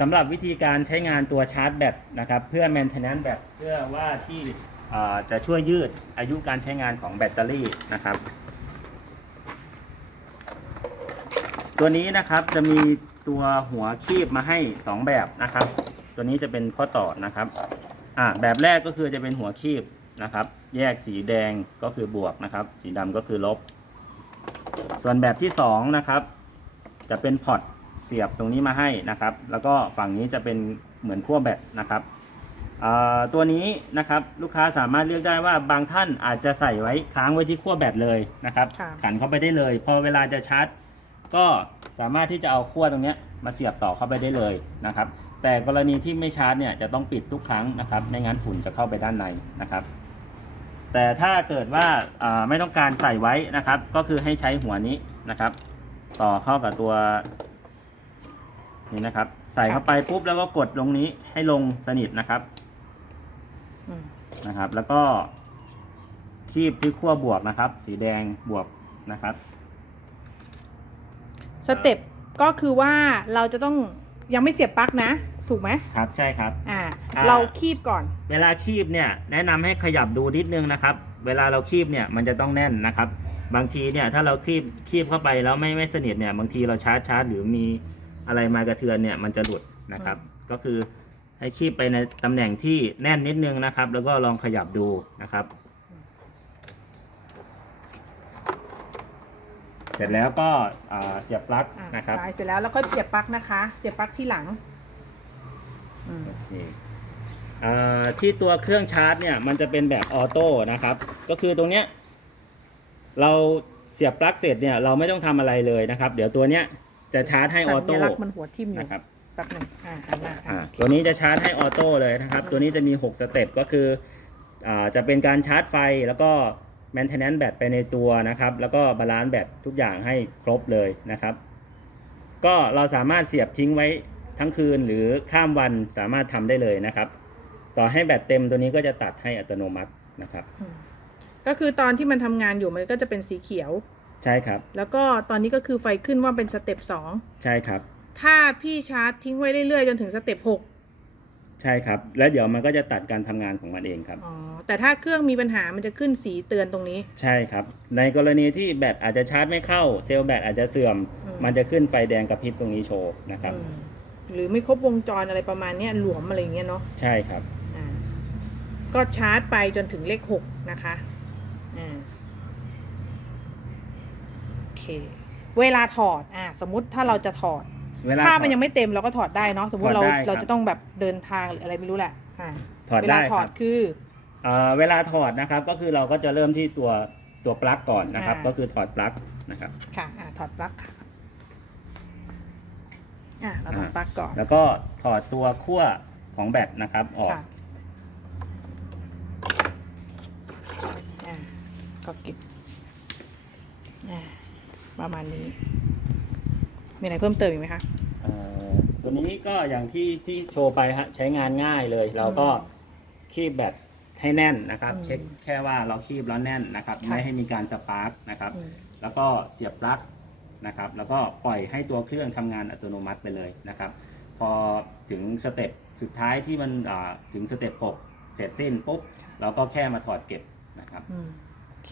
สำหรับวิธีการใช้งานตัวชาร์จแบตนะครับเพื่อ maintenance แบตเพื่อว่าที่จะช่วยยืดอายุการใช้งานของแบตเตอรี่นะครับ ตัวนี้นะครับจะมีตัวหัวคีบมาให้ 2 แบบนะครับ ตัวนี้จะเป็นข้อต่อนะครับแบบแรกก็คือจะเป็นหัวคีบนะครับ แยกสีแดงก็คือบวกนะครับ สีดำก็คือลบ ส่วนแบบที่2นะครับจะเป็นพอร์ต เสียบตรงนี้มาให้นะครับ แล้วก็ฝั่งนี้จะเป็นเหมือนขั้วแบตนะครับอ่าตัวนี้นะครับลูกค้าสามารถเลือกได้ว่าบางท่านอาจจะใส่ไว้ค้างไว้ที่ขั้วแบตเลยนะครับค่ะขันเข้าไปได้เลย พอเวลาจะชาร์จก็สามารถที่จะเอาขั้วตรงเนี้ยมาเสียบต่อเข้าไปได้เลยนะครับ แต่กรณีที่ไม่ชาร์จเนี่ยจะต้องปิดทุกครั้งนะครับไม่งั้นฝุ่นจะเข้าไปด้านในนะครับ แต่ถ้าเกิดว่าอ่าไม่ต้องการใส่ไว้นะครับ ก็คือให้ใช้หัวนี้นะครับ ต่อเข้ากับตัว นี่นะครับ ใส่เข้าไปปุ๊บแล้วก็กดลงนี้ให้ลงสนิทนะครับอืมนะครับ แล้วก็คีบที่ขั้วบวกนะครับ สีแดงบวกนะครับ สเต็ปก็คือว่าเราจะต้องยังไม่เสียบปลั๊กนะ ถูกไหมครับใช่ครับ อ่า อ่า เราคีบก่อน เวลาคีบเนี่ยแนะนำให้ขยับดูนิดนึงนะครับ เวลาเราคีบเนี่ยมันจะต้องแน่นนะครับ บางทีเนี่ยถ้าเราคีบคีบเข้าไปแล้วไม่ไม่สนิทเนี่ยบางทีเราชาร์จชาร์จหรือมี อะไรมากระเทือนเนี่ยมันจะหลุดนะครับ ก็คือให้คีบไปในตำแหน่งที่แน่นนิดนึงนะครับ แล้วก็ลองขยับดูนะครับ เสร็จแล้วก็อ่าเสียบปลั๊กอะนะครับสายเสร็จแล้วแล้วค่อยเสียบปลั๊กนะคะ เสียบปลั๊กที่หลังอืมโอเคอ่าที่ตัวเครื่องชาร์จเนี่ยมันจะเป็นแบบออโต้นะครับ ก็คือตรงเนี้ยเราเสียบปลั๊กเสร็จเนี่ยเราไม่ต้องทำอะไรเลยนะครับ เดี๋ยวตัวเนี้ย จะชาร์จให้ออสัโต้ญลักษณ์มันหัวทิ่มอยู่นะครับแป๊บหนึ่งอ่าหันหน้าอ่าอ่าตัวนี้จะชาร์จให้ออโต้เลยนะครับ ตัวนี้จะมี 6 สเต็ปก็คืออ่าจะเป็นการชาร์จไฟแล้วก็ maintenance แบตไปในตัวนะครับ แล้วก็บาลานซ์แบตทุกอย่างให้ครบเลยนะครับ ก็เราสามารถเสียบทิ้งไว้ทั้งคืนหรือข้ามวันสามารถทำได้เลยนะครับ ต่อให้แบตเต็มตัวนี้ก็จะตัดให้อัตโนมัตินะครับ อืมก็คือตอนที่มันทำงานอยู่มันก็จะเป็นสีเขียว ใช่ครับ แล้วก็ตอนนี้ก็คือไฟขึ้นว่าเป็นสเต็ปสองใช่ครับ ถ้าพี่ชาร์จทิ้งไว้เรื่อยๆ จนถึงสเต็ปหกใช่ครับ แล้วเดี๋ยวมันก็จะตัดการทำงานของมันเองครับ อ๋อ แต่ถ้าเครื่องมีปัญหามันจะขึ้นสีเตือนตรงนี้ ใช่ครับ ในกรณีที่แบตอาจจะชาร์จไม่เข้า เซลล์แบตอาจจะเสื่อม อืม มันจะขึ้นไฟแดงกระพริบตรงนี้โชว์นะครับ อืมหรือไม่ครบวงจรอะไรประมาณเนี้ยหลวมอะไรอย่างเงี้ยเนาะ ใช่ครับ อ่าก็ชาร์จไปจนถึงเลขหกนะคะอ่าโอ เคเวลาถอดอ่าสมมุติถ้าเราจะถอด เวลาถ้ามันถอดยังไม่เต็มเราก็ถอดได้เนาะสมมติเราถอดได้ครับเราจะต้องแบบเดินทางหรืออะไรไม่รู้แหละอ่าถอดเวได้ลาถอดครับคือเอ่อเวลาถอดนะครับก็คือเราก็จะเริ่มที่ตัวตัวปลั๊กก่อนนะครับอ่าก็คือถอดปลั๊กนะครับค่ะอ่าถอดปลั๊กค่ะอ่าเราถอดปลั๊กก่อน แล้วก็ถอดตัวขั้วของแบตนะครับออกค่ะอ่าก็เก็บอ่า ประมาณนี้ มีอะไรเพิ่มเติมอีกไหมคะเอ่อตัวนี้ก็อย่างที่ที่โชว์ไปฮะใช้งานง่ายเลย เราก็อืมคีบแบตให้แน่นนะครับอืมเช็คแค่ว่าเราคีบแล้วแน่นนะครับค่ะไม่ให้มีการสปาร์กนะครับอืมแล้วก็เสียบปลั๊กนะครับ แล้วก็ปล่อยให้ตัวเครื่องทำงานอัตโนมัติไปเลยนะครับ พอถึงสเต็ปสุดท้ายที่มันอ่าถึงสเต็ป6เสร็จสิ้นปุ๊บเราก็แค่มาถอดเก็บนะครับอืมโอเค